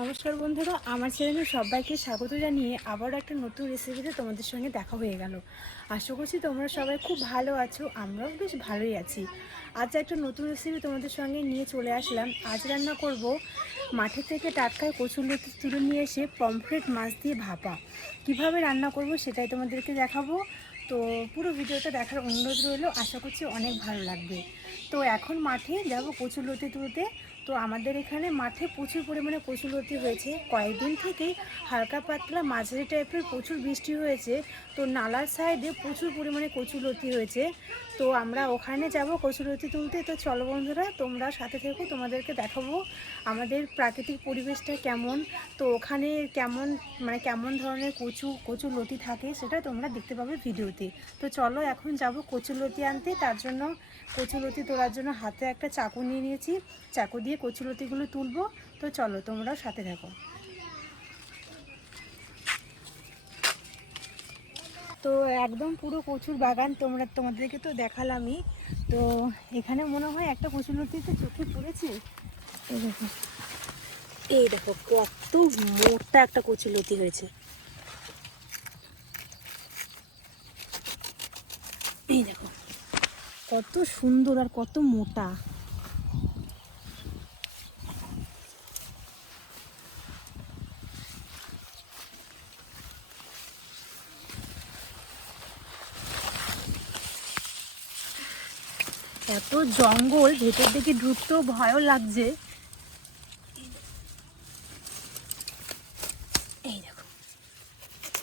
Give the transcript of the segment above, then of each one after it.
নমস্কার বন্ধুরা, আমার চ্যানেলে সবাইকে স্বাগত জানিয়ে আবারও একটা নতুন রেসিপিতে তোমাদের সঙ্গে দেখা হয়ে গেল। আশা করছি তোমরা সবাই খুব ভালো আছো, আমরাও বেশ ভালোই আছি। আজ একটা নতুন রেসিপি তোমাদের সঙ্গে নিয়ে চলে আসলাম। আজ রান্না করব মাঠে থেকে টাটকায় কচুরলতি তুলে নিয়ে এসে পমফ্রেট মাছ দিয়ে ভাপা। কিভাবে রান্না করব সেটাই তোমাদেরকে দেখাবো। তো পুরো ভিডিওটা দেখার অনুরোধ রইল, আশা করছি অনেক ভালো লাগবে। তো এখন মাঠে যাব কচুরলতি তুলতে। তো আমাদের এখানে মাঠে প্রচুর পরিমাণে কচুরলতি হয়েছে। কয়েকদিন থেকেই হালকা পাতলা মাঝারি টাইপের প্রচুর বৃষ্টি হয়েছে। তো নালার সাইডে প্রচুর পরিমাণে কচুরলতি হয়েছে। তো আমরা ওখানে যাব কচুরলতি তুলতে। তো চলো বন্ধুরা, তোমরা সাথে থেকো, তোমাদেরকে দেখাবো আমাদের প্রাকৃতিক পরিবেশটা কেমন। তো ওখানে কেমন ধরনের কচুরলতি থাকে সেটা তোমরা দেখতে পাবে ভিডিওতে। তো চলো এখন যাব কচুরলতি আনতে। তার জন্য কচুরলতি তোলার জন্য হাতে একটা চাকু নিয়ে নিয়েছি, চাকু দিয়ে কচুরলতিগুলো তুলবো। তো চলো তোমরাও সাথে থাকো। তো একদম পুরো কচুর বাগান তোমাদেরকে তো দেখালামই। তো এখানে মনে হয় একটা কচুরলতি তো চোখে পড়েছে। এই দেখো, এই দেখো কত মোটা একটা কচুরলতি হয়েছে। এই দেখো কত সুন্দর আর কত মোটা। এত জঙ্গল, ভেতর দিকে ঢুকতেও ভয়ও লাগছে। এই দেখো,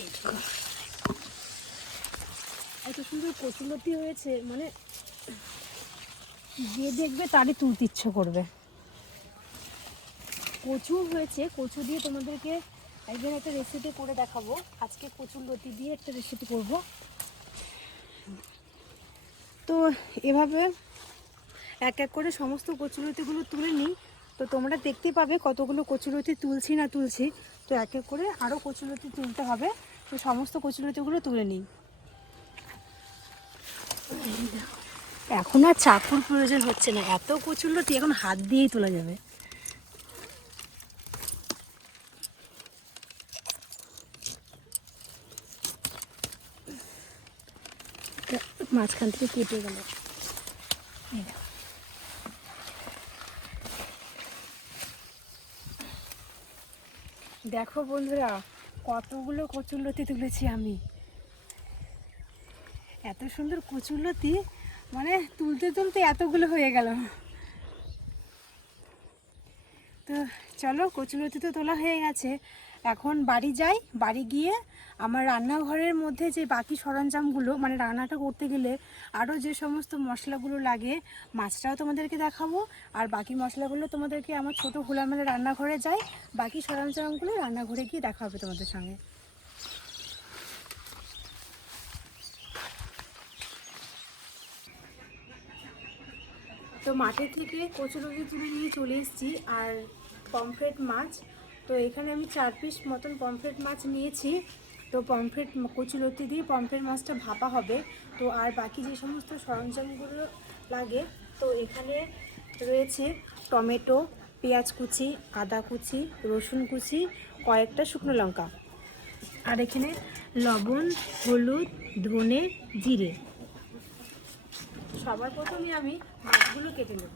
এই দেখো এত সুন্দর কচুরলতি হয়েছে, মানে যে দেখবে তারই তুলতে ইচ্ছে করবে। কচু হয়েছে, কচু দিয়ে তোমাদেরকে একদিন একটা রেসিপি করে দেখাবো। আজকে কচুরলতি দিয়ে একটা রেসিপি করব। তো এভাবে এক এক করে সমস্ত কচুরলতিগুলো তুলে নিই। তো তোমরা দেখতে পাবে কতগুলো কচুরলতি তুলছি না তুলছি। তো এক এক করে আরও কচুরলতি তুলতে হবে। তো সমস্ত কচুরলতিগুলো তুলে নিই। এখন আর চাকুর প্রয়োজন হচ্ছে না, এত কচুরলতি এখন হাত দিয়েই তোলা যাবে। মাঝখান থেকে কেটে গেল। দেখো বন্ধুরা, কতগুলো কচুরলতি তুলেছি আমি। এত সুন্দর কচুরলতি, মানে তুলতে তুলতে এতগুলো হয়ে গেল। তো চলো, কচুরলতি তো তোলা হয়ে গেছে, এখন বাড়ি যাই। বাড়ি গিয়ে আমার রান্নাঘরের মধ্যে যে বাকি সরঞ্জামগুলো, মানে রান্নাটা করতে গেলে আরও যে সমস্ত মশলাগুলো লাগে, মাছটাও তোমাদেরকে দেখাবো। আর বাকি মশলাগুলো তোমাদেরকে আমার ছোটো খোলামেলা রান্নাঘরে যাই, বাকি সরঞ্জামগুলো রান্নাঘরে গিয়ে দেখা হবে তোমাদের সঙ্গে। তো মাঠের থেকে কচুরলতি তুলে নিয়ে চলে এসেছি, আর পমফ্রেট মাছ। তো এখানে আমি 4 পিস মতন পমফ্রেট মাছ নিয়েছি। তো কচুরলতি দিয়ে পমফ্রেট মাছটা ভাপা হবে। তো আর বাকি যে সমস্ত সরঞ্জামগুলো লাগে, তো এখানে রয়েছে টমেটো, পেঁয়াজ কুচি, আদা কুচি, রসুন কুচি, কয়েকটা শুকনো লঙ্কা, আর এখানে লবণ, হলুদ, ধনে, জিরে। সবার প্রথমে আমি মাছগুলো কেটে নেব।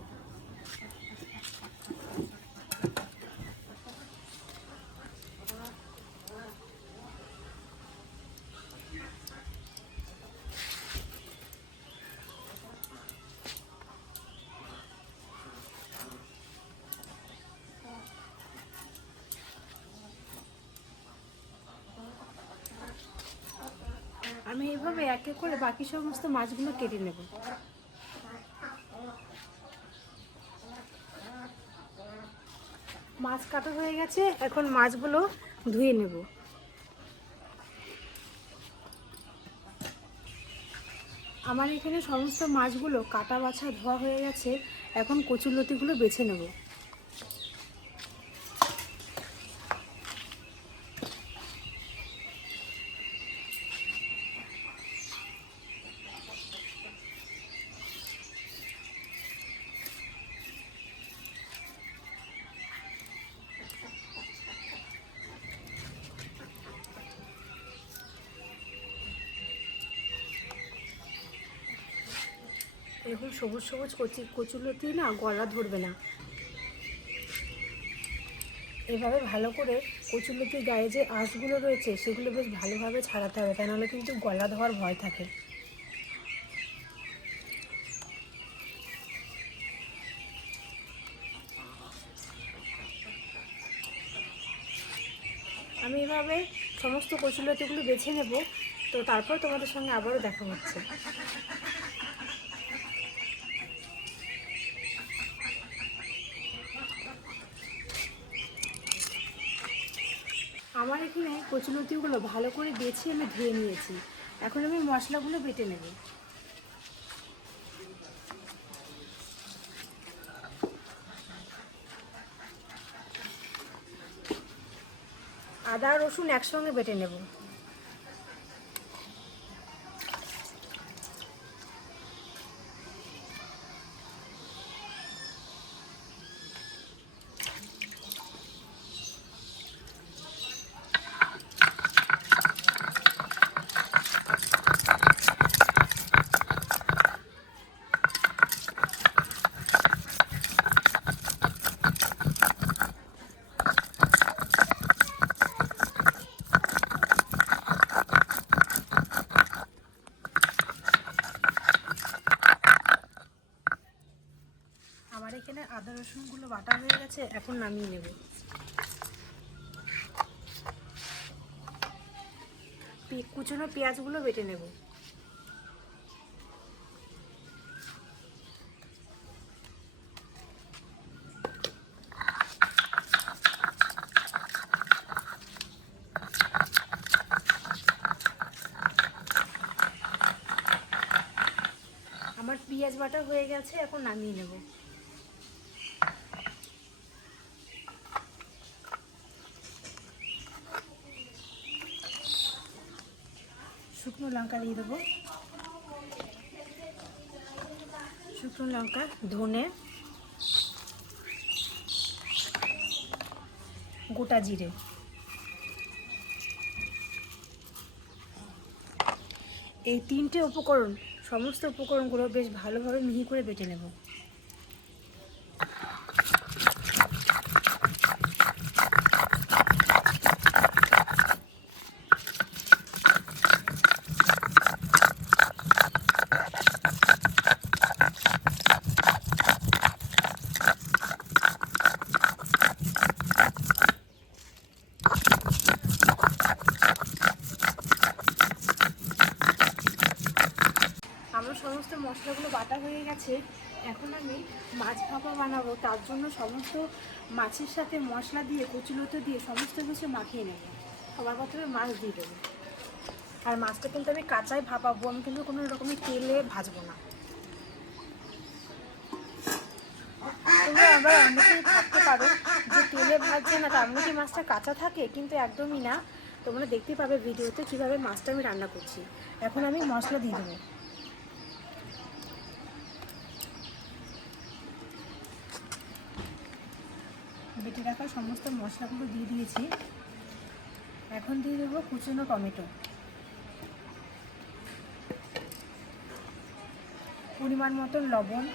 আমি এইভাবে এক এক করে বাকি সমস্ত মাছগুলো কেটে নেব। মাছ কাটা হয়ে গেছে, এখন মাছগুলো ধুয়ে নেব। আমার এখানে সমস্ত মাছগুলো কাটা বাছা ধোয়া হয়ে গেছে, এখন কচুরলতিগুলো বেছে নেব। এরকম সবুজ সবুজ কচুলতি না গলা ধরবে না। এভাবে ভালো করে কচুলতির গায়ে যে আঁশগুলো রয়েছে সেগুলো বেশ ভালোভাবে ছাড়াতে হবে, তা নাহলে কিন্তু গলা ধোয়ার ভয় থাকে। আমি এভাবে সমস্ত কচুলতিগুলো বেছে নেব, তো তারপর তোমাদের সঙ্গে আবারও দেখা হচ্ছে। আমার এখানে কচুলতিগুলো ভালো করে বেছে আমি ধুয়ে নিয়েছি। এখন আমি মশলাগুলো বেটে নেব। আদা রসুন একসঙ্গে বেটে নেব। আমার এখানে আদা রসুনগুলো বাটা হয়ে গেছে, এখন নামিয়ে নেব। কুচনো পেঁয়াজগুলো বেটে নেব। আমার পেঁয়াজ বাটা হয়ে গেছে, এখন নামিয়ে নেব। শুকনো লঙ্কা দিয়ে দেবো, শুকনো লঙ্কা, ধনে, গোটা জিরে। এই তিনটে উপকরণ, সমস্ত উপকরণগুলো বেশ ভালোভাবে মিহি করে বেটে নেব। আমার সমস্ত মশলাগুলো বাটা হয়ে গেছে। এখন আমি মাছ ভাপা বানাবো, তার জন্য সমস্ত মাছের সাথে মশলা দিয়ে কচুলতি দিয়ে সমস্ত কিছু মাখিয়ে নেব। সবার প্রথমে মাছ দিয়ে দেবো। আর মাছটা কিন্তু আমি কাঁচাই ভাপাবো, আমি কিন্তু কোনো রকমের তেলে ভাজবো না। তোমরা আবার অনেকেই ভাবতে পারো যে তেলে ভাজছে না, তার মানে কি মাছটা কাঁচা থাকে, কিন্তু একদমই না। তোমরা দেখতে পাবে ভিডিওতে কীভাবে মাছটা আমি রান্না করছি। এখন আমি মশলা দিয়ে দেবো। বেটে রাখা সমস্ত মশলাগুলো দিয়ে দিয়েছি। এখন দিয়ে দেবো কুচনো টমেটো, পরিমাণ মতন লবণ।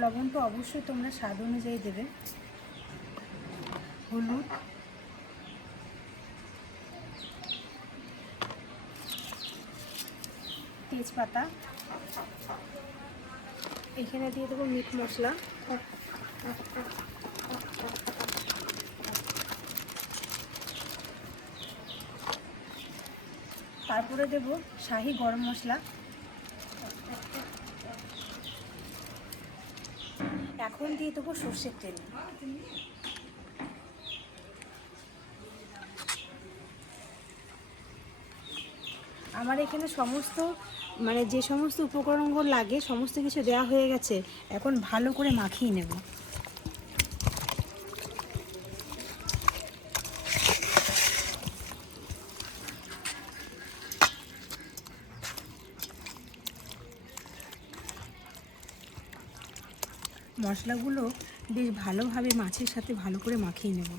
লবণটা অবশ্যই তোমরা স্বাদ অনুযায়ী দেবে। হলুদ, তেজপাতা, এখানে দিয়ে দেবো মিট মশলা, তারপরে দেব শাহি গরম মশলা। এখন দিয়ে দেবো সর্ষের তেল। আমার এখানে সমস্ত যে সমস্ত উপকরণগুলো লাগে সমস্ত কিছু দেওয়া হয়ে গেছে। এখন ভালো করে মাখিয়ে নেব। মশলাগুলো বেশ ভালোভাবে মাছের সাথে ভালো করে মাখিয়ে নেব।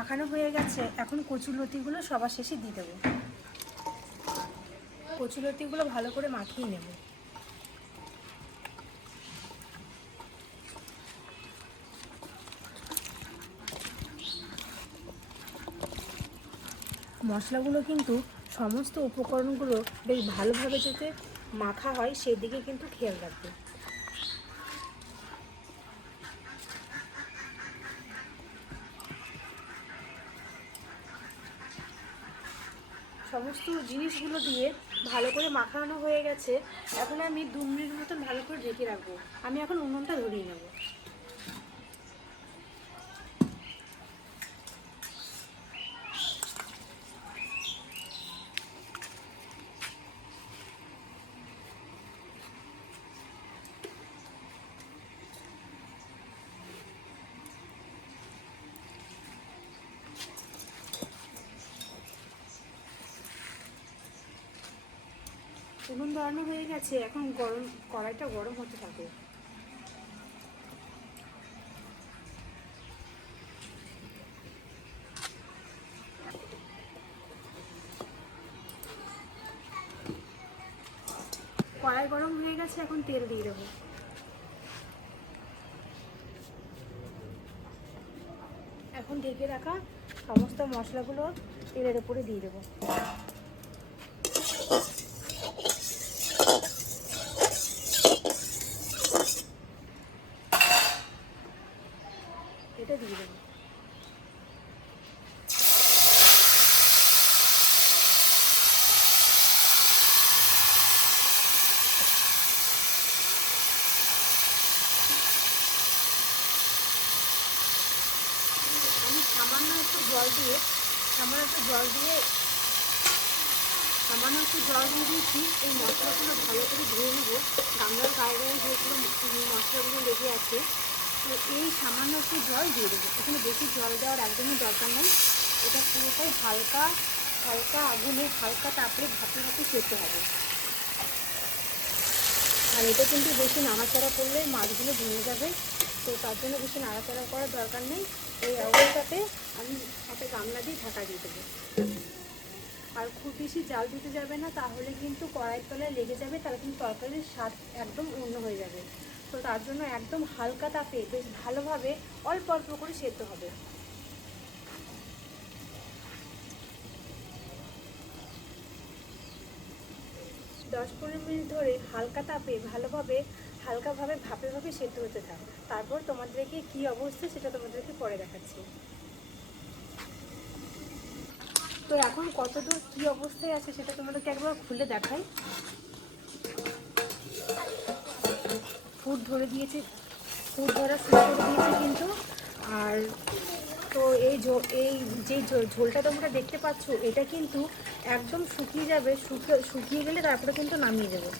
মাখানো হয়ে গেছে, এখন কচুলতিগুলো সবার শেষে দিয়ে দেবো। কচুলতিগুলো ভালো করে মাখিয়ে নেব। মশলাগুলো কিন্তু সমস্ত উপকরণগুলো বেশ ভালোভাবে যাতে মাখা হয় সেদিকে কিন্তু খেয়াল রাখবে। সমস্ত জিনিসগুলো দিয়ে ভালো করে মাখানো হয়ে গেছে। এখন আমি 2 মিনিট মতন ভালো করে ঢেকে রাখবো। আমি এখন উনুনটা ধরিয়ে নেব। উনুন ধরানো হয়ে গেছে, এখন কড়াইটা গরম হতে থাকে। কড়াই গরম হয়ে গেছে, এখন তেল দিয়ে দেবো। এখন ঢেকে রাখা সমস্ত মশলাগুলো তেলের উপরে দিয়ে দেবো। এটা দিয়ে দেবো। আমি সামান্য একটু জল দিয়ে দিয়েছি। এই মশলাগুলো ভালো করে ধুয়ে নেবো। গামলার গায়ে গায়ে যেগুলো মশলাগুলো লেগে আছে, তো এই সামান্য একটু জল দিয়ে দেবো। এখানে বেশি জল দেওয়ার একদমই দরকার নেই। এটা পুরোটাই হালকা হালকা আগুনে হালকা তাপে ভাপে ভাপে সেদ্ধ হবে। আর এটা কিন্তু বেশি নাড়াচাড়া করলে মাছগুলো ভেঙে যাবে, তো তার জন্য বেশি নাড়াচাড়া করার দরকার নেই। এই অবস্থাতে আমি একটা গামলা দিয়ে ঢাকা দিয়ে দেবো। আর খুব বেশি জাল দিতে যাবে না, তাহলে কিন্তু কড়াইয়ের তলায় লেগে যাবে, তাহলে কিন্তু তরকারির স্বাদ একদম অন্য হয়ে যাবে। তো তার জন্য একদম হালকা তাপে বেশ ভালোভাবে অল্প অল্প করে সেদ্ধ হবে। 10-15 মিনিট ধরে হালকা তাপে হালকাভাবে ভাপে ভাপে সেদ্ধ হতে থাক। তারপর তোমাদেরকে কি অবস্থা সেটা তোমাদেরকে পরে দেখাচ্ছি। তো এখন কতদূর কি অবস্থায় আছে সেটা তোমাদেরকে একবার খুলে দেখাই। ফুট ধরা শুরু করে দিয়েছে কিন্তু। আর তো এই যে ঝোলটা তোমরা দেখতে পাচ্ছ, এটা কিন্তু একদম শুকিয়ে যাবে। শুকিয়ে গেলে তারপরে কিন্তু নামিয়ে দেবো।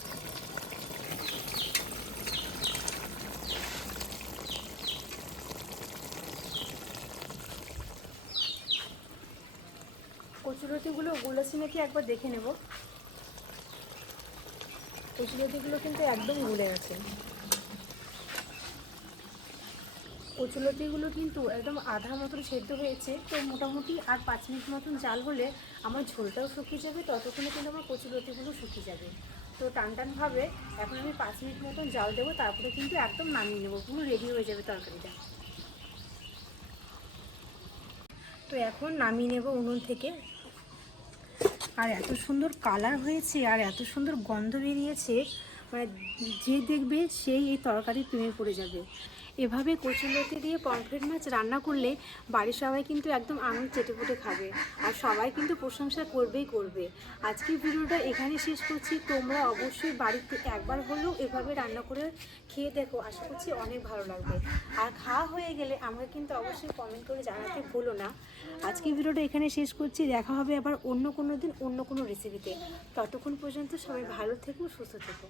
কচুলতিগুলো গুলেছে নাকি একবার দেখে নেব। কচুলতিগুলো কিন্তু একদম গুলে গেছে। কচুলতিগুলো কিন্তু একদম আধা মতন সেদ্ধ হয়েছে। তো মোটামুটি আর 5 মিনিট মতন জাল হলে আমার ঝোলটাও শুকিয়ে যাবে, ততক্ষণে কিন্তু আমার কচুলতিগুলো শুকিয়ে যাবে। তো টানভাবে এখন আমি 5 মিনিট মতন জাল দেবো, তারপরে কিন্তু একদম নামিয়ে নেবো, পুরো রেডি হয়ে যাবে তরকারিটা। তো এখন নামিয়ে নেব উনুন থেকে। আর এত সুন্দর কালার হয়েছে আর এত সুন্দর গন্ধ বেরিয়েছে, মানে যে দেখবে সেই এই তরকারি প্রেমে পড়ে যাবে। এভাবে কচুলতি দিয়ে পমফ্রেট মাছ রান্না করলে বাড়ির সবাই কিন্তু একদম আঙুল চেটেপুটে খাবে, আর সবাই কিন্তু প্রশংসা করবেই করবে। আজকের ভিডিওটা এখানে শেষ করছি। তোমরা অবশ্যই বাড়িতে একবার হলেও এভাবে রান্না করে খেয়ে দেখো, আশা করছি অনেক ভালো লাগবে। আর খাওয়া হয়ে গেলে আমাকে কিন্তু অবশ্যই কমেন্ট করে জানাতে ভুলো না। আজকের ভিডিওটা এখানে শেষ করছি। দেখা হবে আবার অন্য কোনো দিন অন্য কোনো রেসিপিতে। ততক্ষণ পর্যন্ত সবাই ভালো থেকো, সুস্থ থেকো।